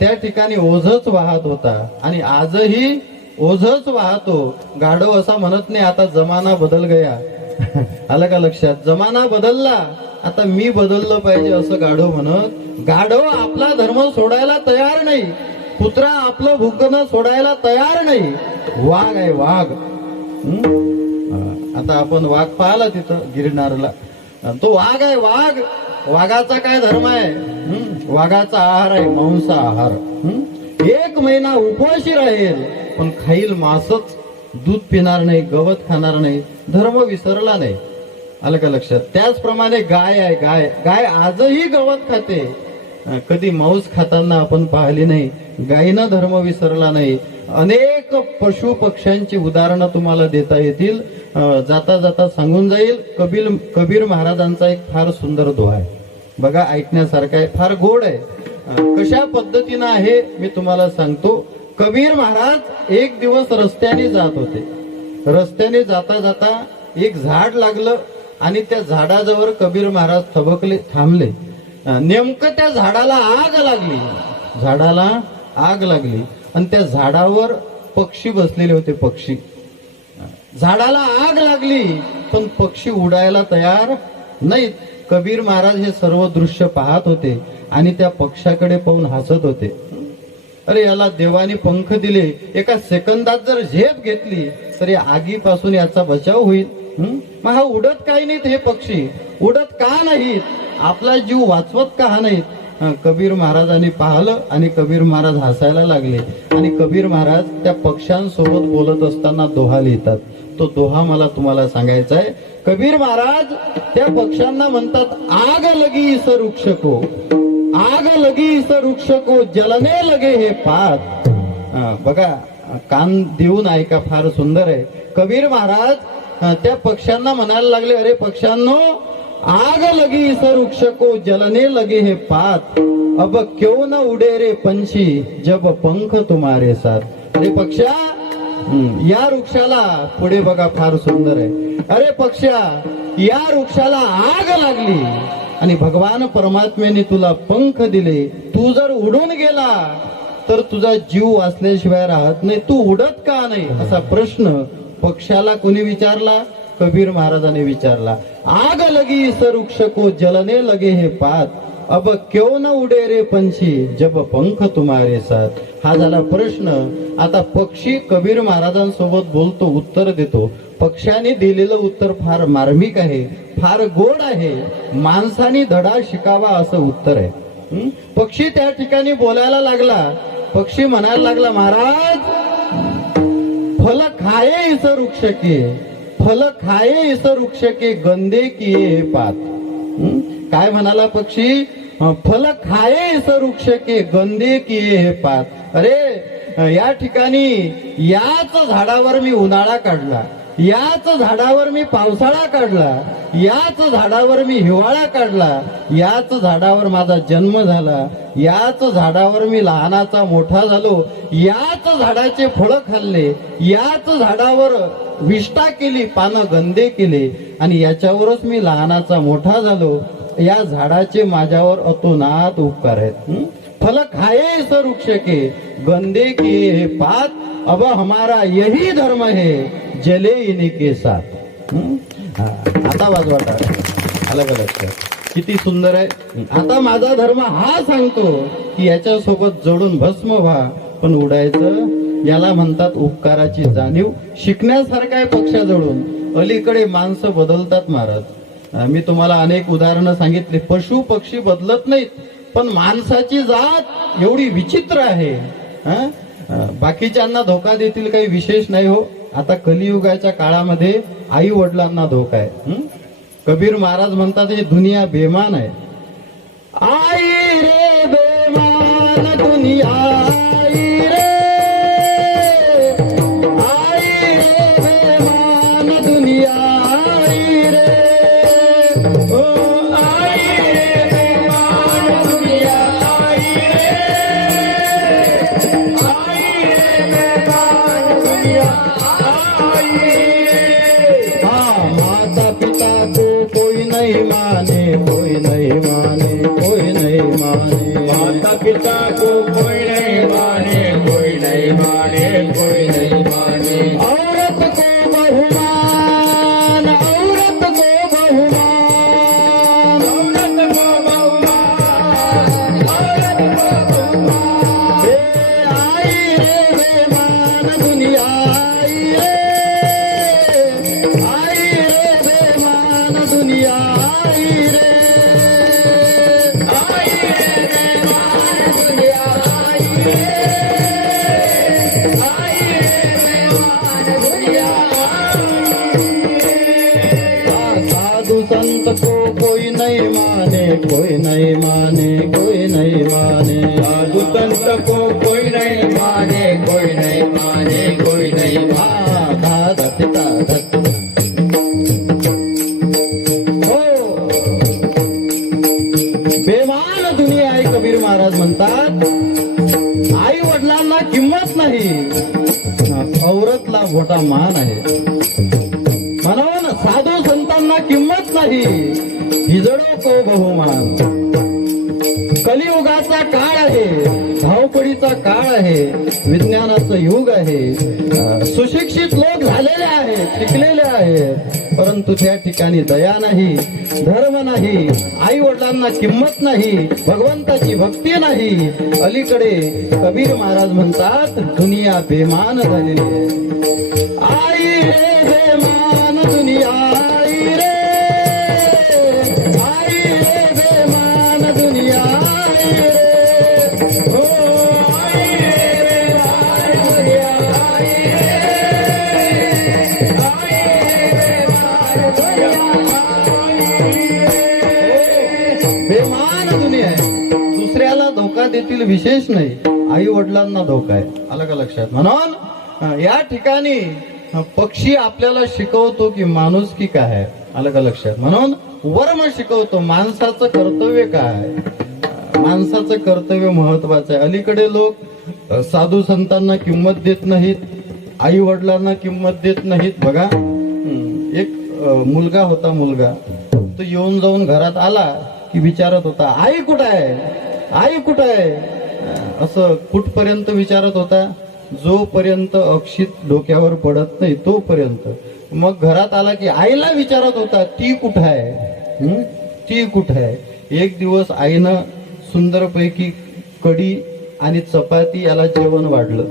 त्या ठिकाणी ओझच वाहत होता आणि आजही ओझच वाहतो. गाढव असा म्हणत नाही आता जमाना बदल गया. आलं का लक्षात? जमाना बदलला, आता मी बदललं पाहिजे असं गाढव म्हणत. गाढव आपला धर्म सोडायला तयार नाही. कुत्रा आपलं भुंकणं सोडायला तयार नाही. वाघ आहे वाघ. आता आपण वाघ पाहिला तिथं गिरनारला. तो वाघ आहे वाघ. वाघाचा काय धर्म आहे? वाघाचा आहार आहे मांसा आहार. 1 महिना उपवाशी राहील पण खाईल मांसच, दूध पिणार नाही, गवत खाणार नाही. धर्म विसरला नाही. आलं का लक्षात? त्याचप्रमाणे गाय आहे. गाय आजही गवत खाते. कधी मांस खाताना आपण पाहिली नाही. गायीनं धर्म विसरला नाही. अनेक पशु पक्ष्यांची उदाहरणं तुम्हाला देता येतील. जाता जाता सांगून जाईल. कबीर महाराजांचा एक फार सुंदर दोहा आहे बघा, ऐकण्यासारखा आहे, फार गोड आहे. कशा पद्धतीनं आहे मी तुम्हाला सांगतो. कबीर महाराज एक दिवस रस्त्याने जात होते. रस्त्याने जाता जाता एक झाड लागलं आणि त्या झाडाजवळ कबीर महाराज थांबले. नेमकं त्या झाडाला आग लागली. झाडाला आग लागली आणि त्या झाडावर पक्षी बसलेले होते. पक्षी, झाडाला आग लागली पण पक्षी उडायला तयार नाहीत. कबीर महाराज हे सर्व दृश्य पाहत होते आणि त्या पक्षाकडे पाहून हसत होते. अरे याला देवाने पंख दिले, एका सेकंदात जर झेप घेतली तर या आगीपासून याचा बचाव होईल. मग हा उडत काही नाहीत, हे पक्षी उडत का नाहीत, आपला जीव वाचवत का नाहीत? कबीर महाराजांनी पाहिलं आणि कबीर महाराज हसायला लागले. आणि कबीर महाराज त्या पक्ष्यांसोबत बोलत असताना दोहा लिहितात. तो दोहा मला तुम्हाला सांगायचा आहे. कबीर महाराज त्या पक्ष्यांना म्हणतात, आग लगी इस वृक्ष को, आग लगी इस वृक्ष को, जलने लगे हे पात. बघा, कान देऊन ऐका, फार सुंदर आहे. कबीर महाराज त्या पक्ष्यांना म्हणायला लागले, अरे पक्ष्यांनो, आग लगी इस वृक्ष को, जलने लगे हे पात, अब क्यों न उडे रे पंछी, जब पंख तुम्हारे साथ. अरे पक्ष्या, या वृक्षाला, पुढे बघा फार सुंदर आहे. अरे पक्ष्या, या वृक्षाला आग लागली आणि भगवान परमात्म्याने तुला पंख दिले. तू जर उडून गेला तर तुझा जीव वाचल्याशिवाय राहत नाही. तू उडत का नाही असा प्रश्न पक्षाला कोणी विचारला? कबीर महाराजांनी विचारला. आग लगी इस वृक्ष को, जलने लगे हे पात, अब क्यों न उडे रे पंछी, जब पंख तुम्हारे साथ. हा झाला प्रश्न. आता पक्षी कबीर महाराजांसोबत बोलतो, उत्तर देतो. पक्ष्याने दिलेलं उत्तर फार मार्मिक आहे, फार गोड आहे. माणसाने धडा शिकावा असं उत्तर आहे. पक्षी त्या ठिकाणी बोलायला लागला. पक्षी म्हणायला लागला, महाराज, फल खाये इस वृक्ष के, फल खाये इस वृक्ष के, गंदे किए पात. काय म्हणाला पक्षी? फल खाये इस वृक्ष के, गंदे किए हे पात. अरे या ठिकाणी याच झाडावर मी उन्हाळा काढला, याच झाडावर मी पावसाळा काढला, याच झाडावर मी हिवाळा काढला, याच झाडावर माझा जन्म झाला, याच झाडावर मी लहानाचा मोठा झालो, याच झाडाचे फळं खाल्ले, याच झाडावर विष्ठा केली, पानं गंदे केले आणि याच्यावरच मी लहानाचा मोठा झालो. या झाडाचे माझ्यावर अतोनात उपकार आहेत. फल खाये इस वृक्ष के, गंदे किए हे पात, अब हमारा यही धर्म है, जले इन्हीं के साथ. आता वाजवाटा अलग अलग. किती सुंदर आहे. आता माझा धर्म हा सांगतो की याच्यासोबत जोडून भस्म व्हा, पण उडायचं याला म्हणतात उपकाराची जाणीव. शिकण्यासारखं आहे पक्षाजवळून. अलीकडे माणसं बदलतात महाराज. मी तुम्हाला अनेक उदाहरणं सांगितली. पशु पक्षी बदलत नाहीत, पण माणसाची जात एवढी विचित्र आहे. बाकीच्यांना धोका देतील काही विशेष नाही हो. आता कलियुगाच्या काळामध्ये आई वडिलांना धोका आहे. कबीर महाराज म्हणतात हे दुनिया बेमान आहे. आई रे बेमान दुनिया, आई रे, आई रे बेमान दुनिया, आई रे, ओ आई रे बेमान दुनिया, आई रे, आई रे बेमान दुनिया, आई रे. हाँ, माता पिता को कोई नहीं माने, कोई नहीं माने, कोई नहीं माने. माता पिता को कोई नहीं माने, कोई नहीं माने, कोई नहीं माने. औरत को बहुमान, औरत को बहुमान, औरत को बहुमान, औरत को बहुमान. हे आई रे बेमान दुनिया, आई रे बेमान दुनिया, आई रे, आई रे बेमान दुनिया, आई रे, आई रे बेमान दुनिया, साधु संत को कोई नहीं माने, कोई नहीं माने, कोई नहीं माने. साधु संत को कोई नहीं माने, कोई नहीं माने, कोई नहीं माने. हो, बेमान दुनिया आहे. कबीर महाराज म्हणतात आई वडिलांना किंमत नाही, औरतला मोठा मान आहे. म्हणून साधू संतांना किंमत नाही, हिजडो को बहुमान. कलियुगाचा काळ आहे, धावपळीचा काळ आहे, विज्ञानाचं युग आहे. सुशिक्षित लोक झालेले आहेत, शिकलेले आहेत, परंतु त्या ठिकाणी दया नाही, धर्म नाही, आई वडिलांना किंमत नाही, भगवंताची भक्ती नाही. अलीकडे कबीर महाराज म्हणतात दुनिया बेमान झालेली आहे. आई रे बेमान दुनिया, आई रे, आई रे बेमान दुनिया, आई रे, ओ आई रे बेमान दुनिया, आई रे, आई रे बेमान दुनिया, बेमान दुनिया आहे. दुसऱ्याला धोका देतील विशेष नाही, आई वडिलांना धोका आहे. आलं का लक्षात? म्हणून या ठिकाणी पक्षी आपल्याला शिकवतो की माणुसकी काय आहे. आलं का लक्षात? म्हणून वर्म शिकवतो माणसाचं कर्तव्य काय, माणसाचं कर्तव्य महत्वाचं आहे. अलीकडे लोक साधू संतांना किंमत देत नाहीत, आई वडिलांना किंमत देत नाहीत. बघा, एक मुलगा होता, मुलगा तो येऊन जाऊन घरात आला की विचारत होता आई कुठं आहे, आई कुठं आहे, असं कुठपर्यंत विचारत होता. जोपर्यंत अक्षित डोक्यावर पडत नाही तोपर्यंत. मग घरात आला की आईला विचारत होता ती कुठं आहे, ती कुठं आहे. एक दिवस आईनं सुंदरपैकी कढी आणि चपाती याला जेवण वाढलं.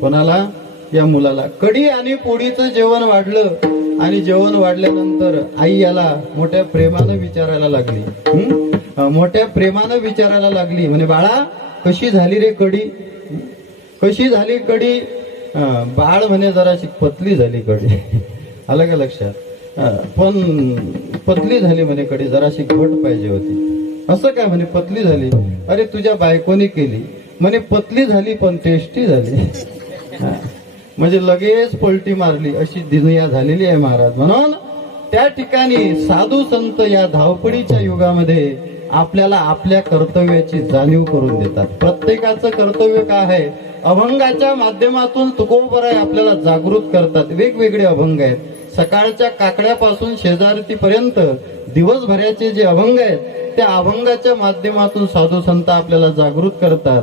कोणाला? या मुलाला. कढी आणि पोळीचं जेवण वाढलं आणि जेवण वाढल्यानंतर आई याला मोठ्या प्रेमानं विचारायला लागली. मोठ्या प्रेमानं विचारायला लागली, म्हणे बाळा कशी झाली रे कढी, कशी झाली कढी. बाळ म्हणे जराशी पतली झाली कढी. आलं का लक्षात? पण पतली झाली म्हणे कढी, जराशी घट पाहिजे होती. असं काय म्हणे पतली झाली? अरे तुझ्या बायकोनी केली. म्हणे पतली झाली पण टेस्टी झाली. म्हणजे लगेच पलटी मारली. अशी दुनिया झालेली आहे महाराज. म्हणून त्या ठिकाणी साधू संत या धावपळीच्या युगामध्ये आपल्याला आपल्या कर्तव्याची जाणीव करून देतात. प्रत्येकाचं कर्तव्य काय आहे? अभंगाच्या माध्यमातून तुकोबराय आपल्याला जागृत करतात. वेगवेगळे अभंग आहेत. सकाळच्या काकड्यापासून शेजारतीपर्यंत दिवसभराचे जे अभंग आहेत त्या अभंगाच्या माध्यमातून साधू संत आपल्याला जागृत करतात.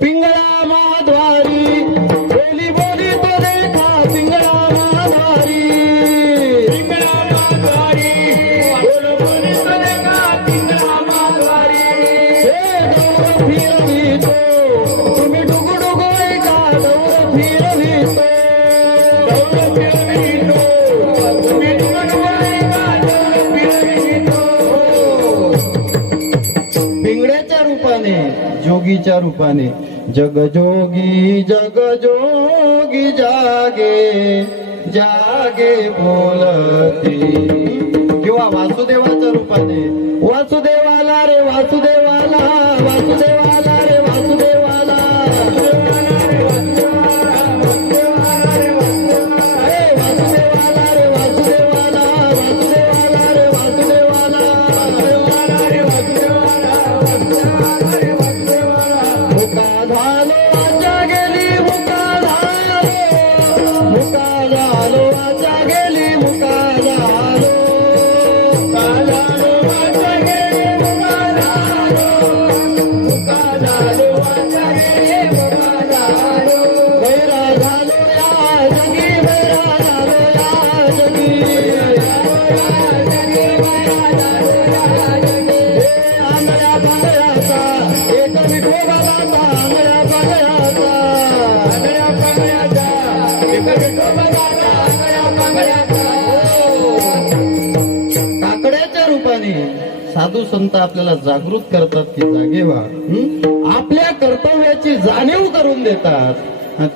पिंगळा महाद्वारी बोली बोली तो देखा, पिंगळा महाद्वारी, पिंगळा महाद्वारी बोल बोली तो देखा, पिंगळा तुम्ही डुगु डुगु ऐका डौर फिरवितो. पिंगळ्याच्या रूपाने जोगीच्या रूपाने जगजोगी जगजोगी जागे जागे बोलती. किंवा वासुदेवाच्या रूपाने वासुदेवाला रे वासुदेवाला वासुदेवाला रे वासुदेवाला काकड्याच्या रूपाने साधू संत आपल्याला जागृत करतात की जागे व्हा. आपल्या कर्तव्याची जाणीव करून देतात.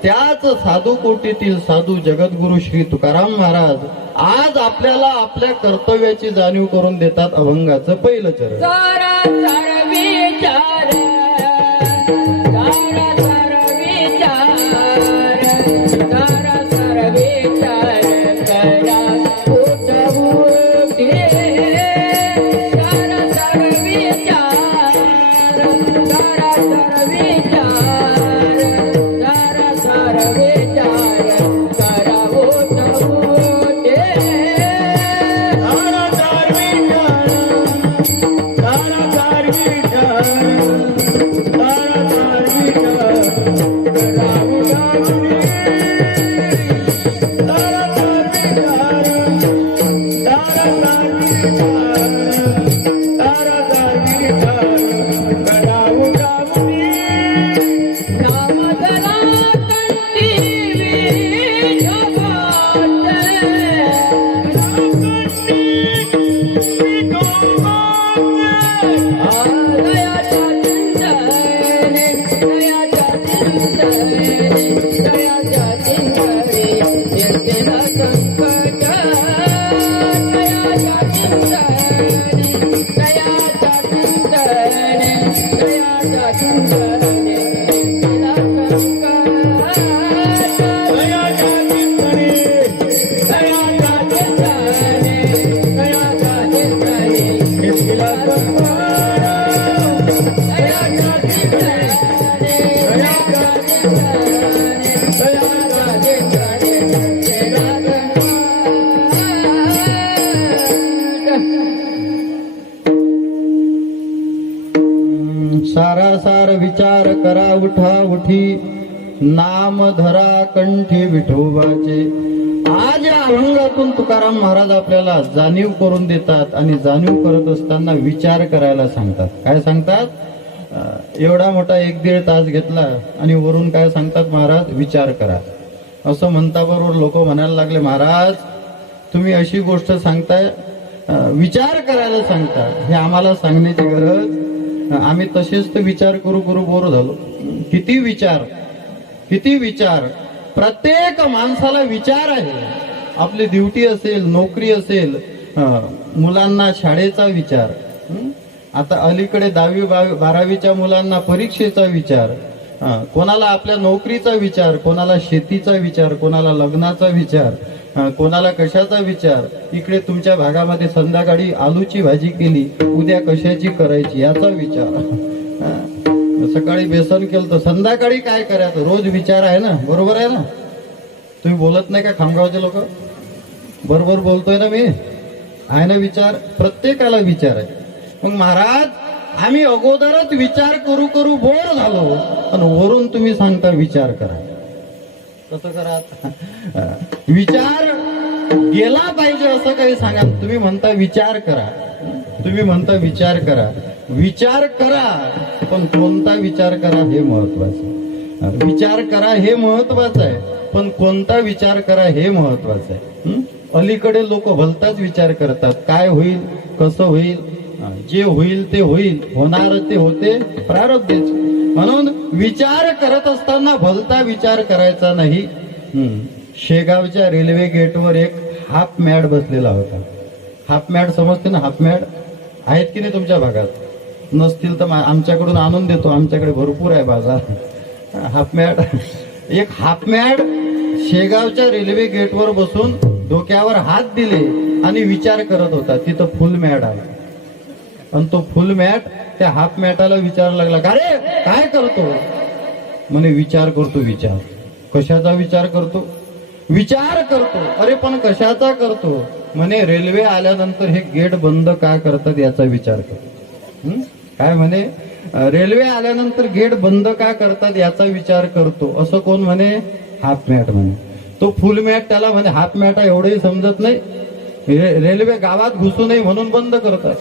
त्याच साधू कोटीतील साधू जगद्गुरु श्री तुकाराम महाराज आज आपल्याला आपल्या कर्तव्याची जाणीव करून देतात. अभंगाचं पहिलं चरण. सारा सारा विचार सारा सारा विचार सारा सारा विचार करा उठवते. सारा सारा विचार सारा सारा विचार सारा सारा विचार करा उठवते. नामदला कंठी सारासार विचार करा उठा उठी नाम धरा कंठी विठोबाचे. आज या अभंगातून तुकाराम महाराज आपल्याला जाणीव करून देतात आणि जाणीव करत असताना विचार करायला सांगतात. काय सांगतात? एवढा मोठा 1-1.5 तास घेतला आणि वरून काय सांगतात महाराज? विचार करा. असं म्हणता बरोबर लोक म्हणायला लागले, महाराज तुम्ही अशी गोष्ट सांगताय, विचार करायला सांगता, हे आम्हाला सांगण्याची गरज. आम्ही तसेच तर विचार करू करू बोर झालो. किती विचार, किती विचार. प्रत्येक माणसाला विचार आहे. आपली ड्युटी असेल, नोकरी असेल, मुलांना शाळेचा विचार, आता अलीकडे 10वी-12वीच्या मुलांना परीक्षेचा विचार, कोणाला आपल्या नोकरीचा विचार, कोणाला शेतीचा विचार, कोणाला लग्नाचा विचार, कोणाला कशाचा विचार. इकडे तुमच्या भागामध्ये संध्याकाळी आलूची भाजी केली, उद्या कशाची करायची याचा विचार. सकाळी बेसन केलं तर संध्याकाळी काय करायचं, रोज विचार आहे ना. बरोबर आहे ना? तुम्ही बोलत नाही का खामगावचे लोक? बरोबर बोलतोय ना मी? आहे ना विचार? प्रत्येकाला विचार आहे. मग महाराज आम्ही अगोदरच विचार करू करू बोर झालो आणि वरून तुम्ही सांगता विचार करा. कसं करा? विचार गेला पाहिजे असं काही सांगा. तुम्ही म्हणता विचार करा, तुम्ही म्हणता विचार करा. विचार करा पण कोणता विचार करा हे महत्वाचं. विचार करा हे महत्वाचं आहे, पण कोणता विचार करा हे महत्वाचं आहे. अलीकडे लोक भलताच विचार करतात, काय होईल, कसं होईल, जे होईल ते होईल, होणार ते होते प्रारब्धेच. म्हणून विचार करत असताना भलता विचार करायचा नाही. शेगावच्या रेल्वे गेटवर एक हाफ मॅड बसलेला होता. हाफ मॅड समजते ना? हाफ मॅड आहेत की नाही तुमच्या भागात? नसतील तर आमच्याकडून आणून देतो, आमच्याकडे भरपूर आहे बाजार. हाफ मॅड, एक हाफ मॅड शेगावच्या रेल्वे गेटवर बसून डोक्यावर हात दिले आणि विचार करत होता. तिथं फुल मॅट आहे आणि तो फुल मॅट त्या हाफ मॅटाला विचारायला लागला, का रे काय करतो? म्हणे विचार करतो. विचार कशाचा विचार करतो? विचार करतो. अरे पण कशाचा करतो? म्हणे रेल्वे आल्यानंतर हे गेट बंद का करतात याचा विचार करतो. काय म्हणे? रेल्वे आल्यानंतर गेट बंद का करतात याचा विचार करतो. असं कोण म्हणे? हाफ मॅट म्हणे. तो फुल मॅट त्याला म्हणे हाफ मॅट एवढंही समजत नाही, रेल्वे गावात घुसू नये म्हणून बंद करतात.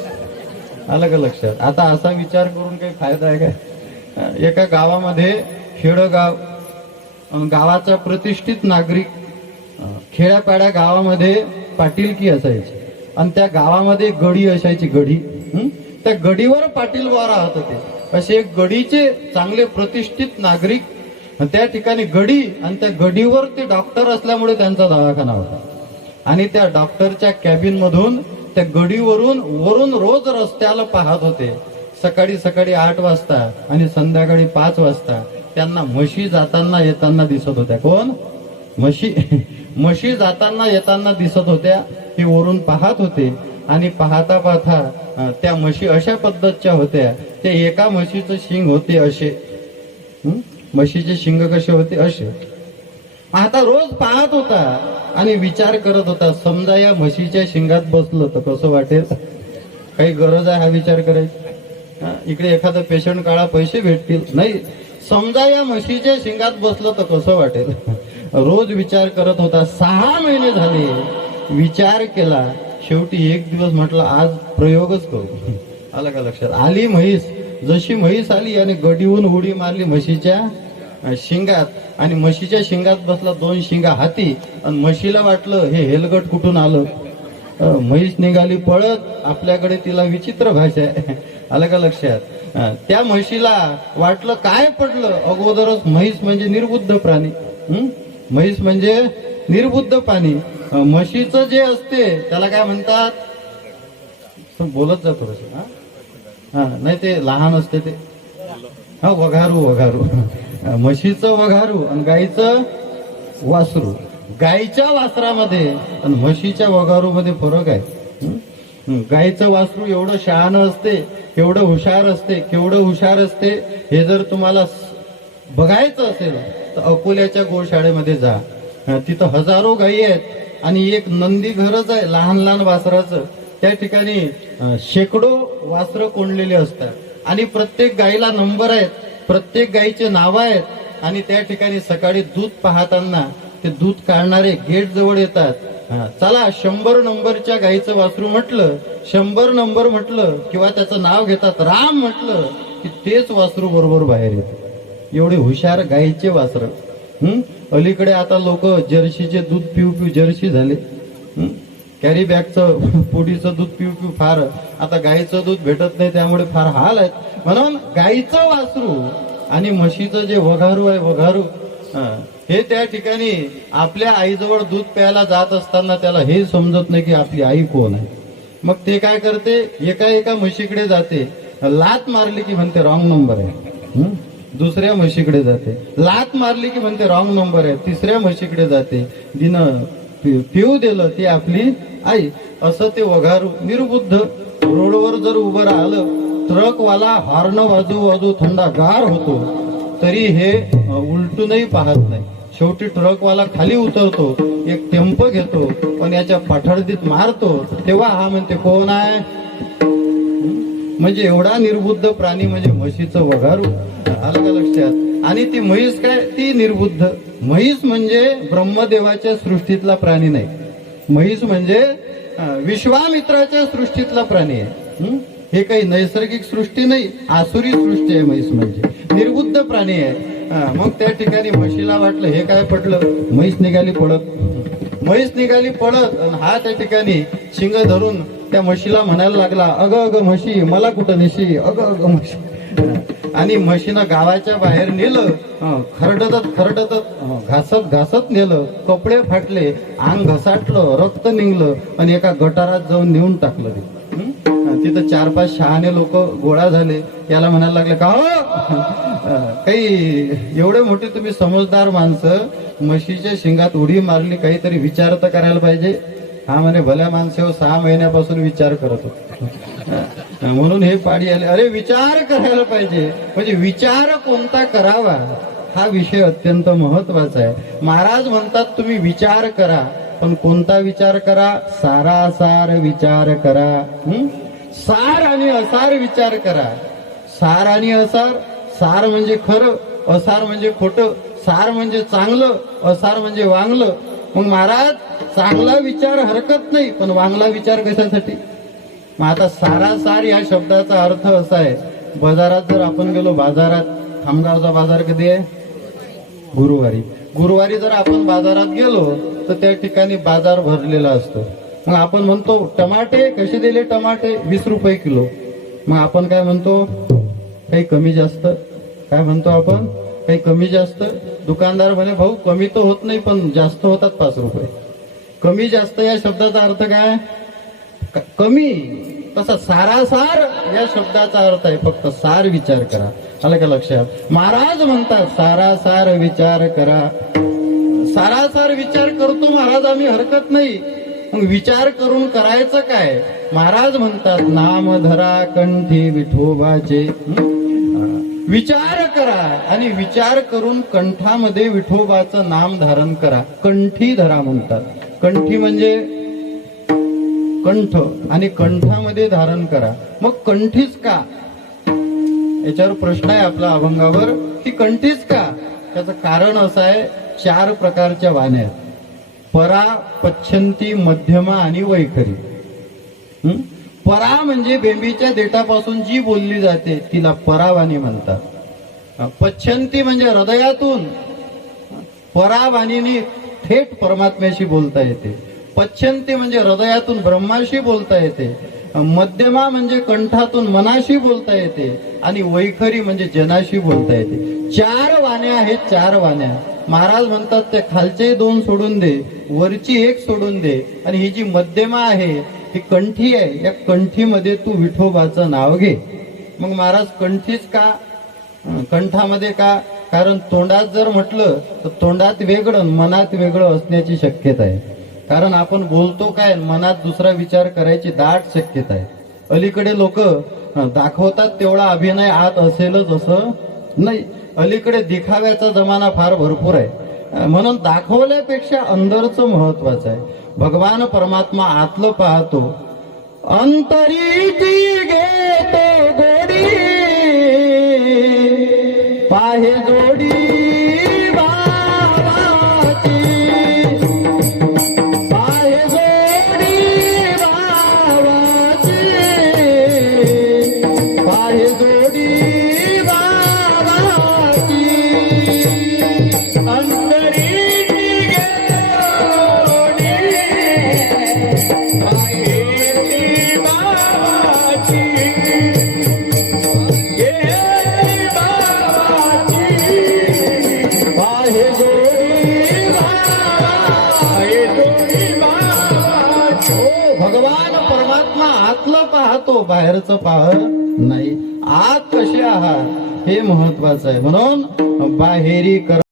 आलं का लक्षात? आता असा विचार करून काही फायदा आहे काय? एका गावामध्ये, खेडगाव, गावाचा प्रतिष्ठित नागरिक, खेड्यापाड्या गावामध्ये पाटीलकी असायची आणि त्या गावामध्ये गडी असायची. गडी, त्या गडीवर पाटील बुवा राहत होते. असे एक गडीचे चांगले प्रतिष्ठित नागरिक, त्या ठिकाणी गडी, आणि त्या गडीवर ते डॉक्टर असल्यामुळे त्यांचा दवाखाना होता. आणि त्या डॉक्टरच्या कॅबिन मधून त्या गडीवरून वरून रोज रस्त्याला पाहत होते. सकाळी 8 वाजता आणि संध्याकाळी 5 वाजता त्यांना म्हशी जाताना येताना दिसत होत्या. कोण? म्हशी जाताना येताना दिसत होत्या. ते वरून पाहत होते आणि पाहता पाहता त्या म्हशी अशा पद्धतच्या होत्या. ते एका म्हशीचं शिंग होते असे, म्हशीचे शिंग कसे होते असे. आता रोज पाहत होता आणि विचार करत होता, समजा या म्हशीच्या शिंगात बसलं तर कसं वाटेल? काही गरज आहे हा विचार करायची? इकडे एखादा पेशंट काढा, पैसे भेटतील. नाही, समजा या म्हशीच्या शिंगात बसलं तर कसं वाटेल? रोज विचार करत होता. 6 महिने झाले विचार केला. शेवटी एक दिवस म्हटलं आज प्रयोगच करू. आलं का लक्षात? आली म्हैस. जशी म्हैस आली आणि गडीहून उडी मारली म्हशीच्या शिंगात आणि म्हशीच्या शिंगात बसला. 2 शिंगा हाती आणि म्हशीला वाटलं हे हेलगट कुठून आलं. म्हैस निघाली पळत. आपल्याकडे तिला विचित्र भाषा आहे. आलं का लक्षात? त्या म्हशीला वाटलं काय पडलं. अगोदरच म्हैस म्हणजे निर्बुद्ध प्राणी. म्हैस म्हणजे निर्बुद्ध प्राणी. म्हशीचं जे असते त्याला काय म्हणतात? बोलत जा थोडस. नाही ते लहान असते ते वघारू. म्हशीचं वघारू आणि गाईचं वासरू. गाईच्या वासरामध्ये आणि म्हशीच्या वघारू मध्ये फरक आहे. गाईचं वासरू एवढं शहाणं असते, एवढं हुशार असते, केवढं हुशार असते हे जर तुम्हाला बघायचं असेल तर अकोल्याच्या गोशाळेमध्ये जा. तिथं हजारो गायी आहेत आणि एक नंदी घरच आहे लहान लहान वासराचं. त्या ठिकाणी शेकडो वासरं कोंडलेली असतात आणि प्रत्येक गायीला नंबर आहेत, प्रत्येक गायीचे नाव आहेत आणि त्या ठिकाणी सकाळी दूध पाहताना ते दूध काढणारे गेट जवळ येतात. चला 100 नंबरच्या गायीचं वासरू म्हटलं, 100 नंबर म्हटलं किंवा त्याचं नाव घेतात, राम म्हटलं की तेच वासरू बरोबर बाहेर येतं. एवढे हुशार गायीचे वासर. अलीकडे आता लोक जर्सीचे दूध पिऊ जर्सी झाले. कॅरी बॅगचं पुडीचं दूध पिऊ फार. आता गाईचं दूध भेटत नाही त्यामुळे फार हाल आहेत. म्हणून गाईचं वासरू आणि म्हशीचं जे वघारू आहे वघारू हे त्या ठिकाणी आपल्या आईजवळ दूध प्यायला जात असताना त्याला हे समजत नाही की आपली आई कोण आहे. मग ते काय करते, एका म्हशीकडे जाते, लात मारली की म्हणते रॉंग नंबर आहे. दुसऱ्या म्हशीकडे जाते, लात मारली की म्हणते रॉंग नंबर आहे. तिसऱ्या म्हशीकडे जाते, दिनं पिऊ दिलं ती आपली आई. असं ते वघारू निर्बुद्ध. रोडवर जर उभं राहिलं ट्रकवाला हॉर्न वाजू थंडागार होतो तरी हे उलटूनही पाहत नाही. शेवटी ट्रकवाला खाली उतरतो, एक टेम्पो घेतो पण याच्या पाठडदीत मारतो, तेव्हा हा म्हणते कोण आहे. म्हणजे एवढा निर्बुद्ध प्राणी म्हणजे म्हशीचं वघारू. आलं का लक्षात? आणि ती म्हैस काय, ती निर्बुद्ध. म्हैस म्हणजे ब्रह्मदेवाच्या सृष्टीतला प्राणी नाही. म्हैस म्हणजे विश्वामित्राच्या सृष्टीतला प्राणी आहे. हे काही नैसर्गिक सृष्टी नाही, आसुरी सृष्टी आहे म्हैस म्हणजे निर्बुद्ध प्राणी आहे. मग त्या ठिकाणी म्हशीला वाटलं हे काय पडलं, म्हैस निघाली पळत, म्हैस निघाली पळत आणि हा त्या ठिकाणी शिंग धरून त्या म्हशीला म्हणायला लागला, अगं अगं म्हशी मला कुठं नेशी, अगं अगं म्हशी. आणि म्हशीनं गावाच्या बाहेर नेलं, खरडतत घासत घासत नेलं, कपडे फाटले, अंग घसाटलं, रक्त निघलं आणि एका गटारात जाऊन नेऊन टाकलं ते. तिथं 4-5 शहाणे लोक गोळा झाले. याला म्हणायला लागले, का हो काही एवढे मोठे तुम्ही समजदार माणसं म्हशीच्या शिंगात उडी मारली, काहीतरी विचार तर करायला पाहिजे. हा म्हणे भल्या माणसे 6 महिन्यापासून विचार करत होतो म्हणून हे पाडी आले. अरे विचार करायला पाहिजे, म्हणजे विचार कोणता करावा हा विषय अत्यंत महत्वाचा आहे. महाराज म्हणतात तुम्ही विचार करा, पण कोणता विचार करा, सारासार विचार करा. सार आणि असार विचार करा. सार आणि असार, सार म्हणजे खरं, असार म्हणजे खोटं, सार म्हणजे चांगलं, असार म्हणजे वांगलं. मग महाराज चांगला विचार हरकत नाही, पण वांगला विचार कशासाठी? मग आता सारासार या शब्दाचा अर्थ असा आहे, बाजारात जर आपण गेलो, बाजारात खामगावचा बाजार कधी आहे? गुरुवारी. गुरुवारी जर आपण बाजारात गेलो तर त्या ठिकाणी बाजार भरलेला असतो. मग आपण म्हणतो टमाटे कसे दिले, टमाटे 20 रुपये किलो. मग आपण काय म्हणतो, काही कमी जास्त. काय म्हणतो आपण, काही कमी जास्त. दुकानदार म्हणे भाऊ कमी तर होत नाही, पण जास्त होतात 5 रुपये. कमी जास्त या शब्दाचा अर्थ काय? कमी. तसा सारासार या शब्दाचा अर्थ आहे फक्त सार विचार करा. आलं का लक्षात? महाराज म्हणतात सारासार विचार करा. सारासार विचार करतो महाराज आम्ही, हरकत नाही. मग विचार करून करायचं काय? महाराज म्हणतात नाम धरा कंठी विठोबाचे. विचार करा आणि विचार करून कंठामध्ये विठोबाचं नाम धारण करा. कंठी धरा म्हणतात. कंठी म्हणजे कंठ, आणि कंठामध्ये धारण करा. मग कंठीच का? याच्यावर प्रश्न आहे आपला अभंगावर, की कंठीच का? त्याचं कारण असं आहे, 4 प्रकारच्या वाण्या आहेत. परा, पच्छंती, मध्यमा आणि वैखरी. परा म्हणजे बेंबीच्या देठापासून जी बोलली जाते तिला परावाणी म्हणतात. पच्छंती म्हणजे हृदयातून परावाणीने थेट परमात्म्याशी बोलता येते. पच्छंती म्हणजे हृदयातून ब्रह्माशी बोलता येते. मध्यमा म्हणजे कंठातून मनाशी बोलता येते. आणि वैखरी म्हणजे जनाशी बोलता येते. 4 वाण्या आहेत, 4 वाण्या. महाराज म्हणतात त्या खालचे 2 सोडून दे, वरची 1 सोडून दे, आणि ही जी मध्यमा आहे ही कंठी आहे. या कंठीमध्ये तू विठोबाचं नाव घे. मग महाराज कंठीच का, कंठामध्ये का? कारण तोंडात जर म्हटलं तर तोंडात वेगळं मनात वेगळं असण्याची शक्यता आहे. कारण आपण बोलतो काय, मनात दुसरा विचार करायची दाट शक्यता आहे. अलीकडे लोक दाखवतात तेवढा अभिनय आत असेलच असं नाही. अलीकडे दिखाव्याचा जमाना फार भरपूर आहे. म्हणून दाखवल्यापेक्षा अंदरचं महत्वाचं आहे. भगवान परमात्मा आतलं पाहतो, अंतरीची घेतो गोडी, पाहे जोडी बाबाची, पाहे जोडी बाबाची, पाहे जोडी बाबाची. भगवान परमात्मा आतलं पाहतो, बाहेरचं पाहत नाही. आत कसे आहात हे महत्वाचं आहे. म्हणून बाहेरी कर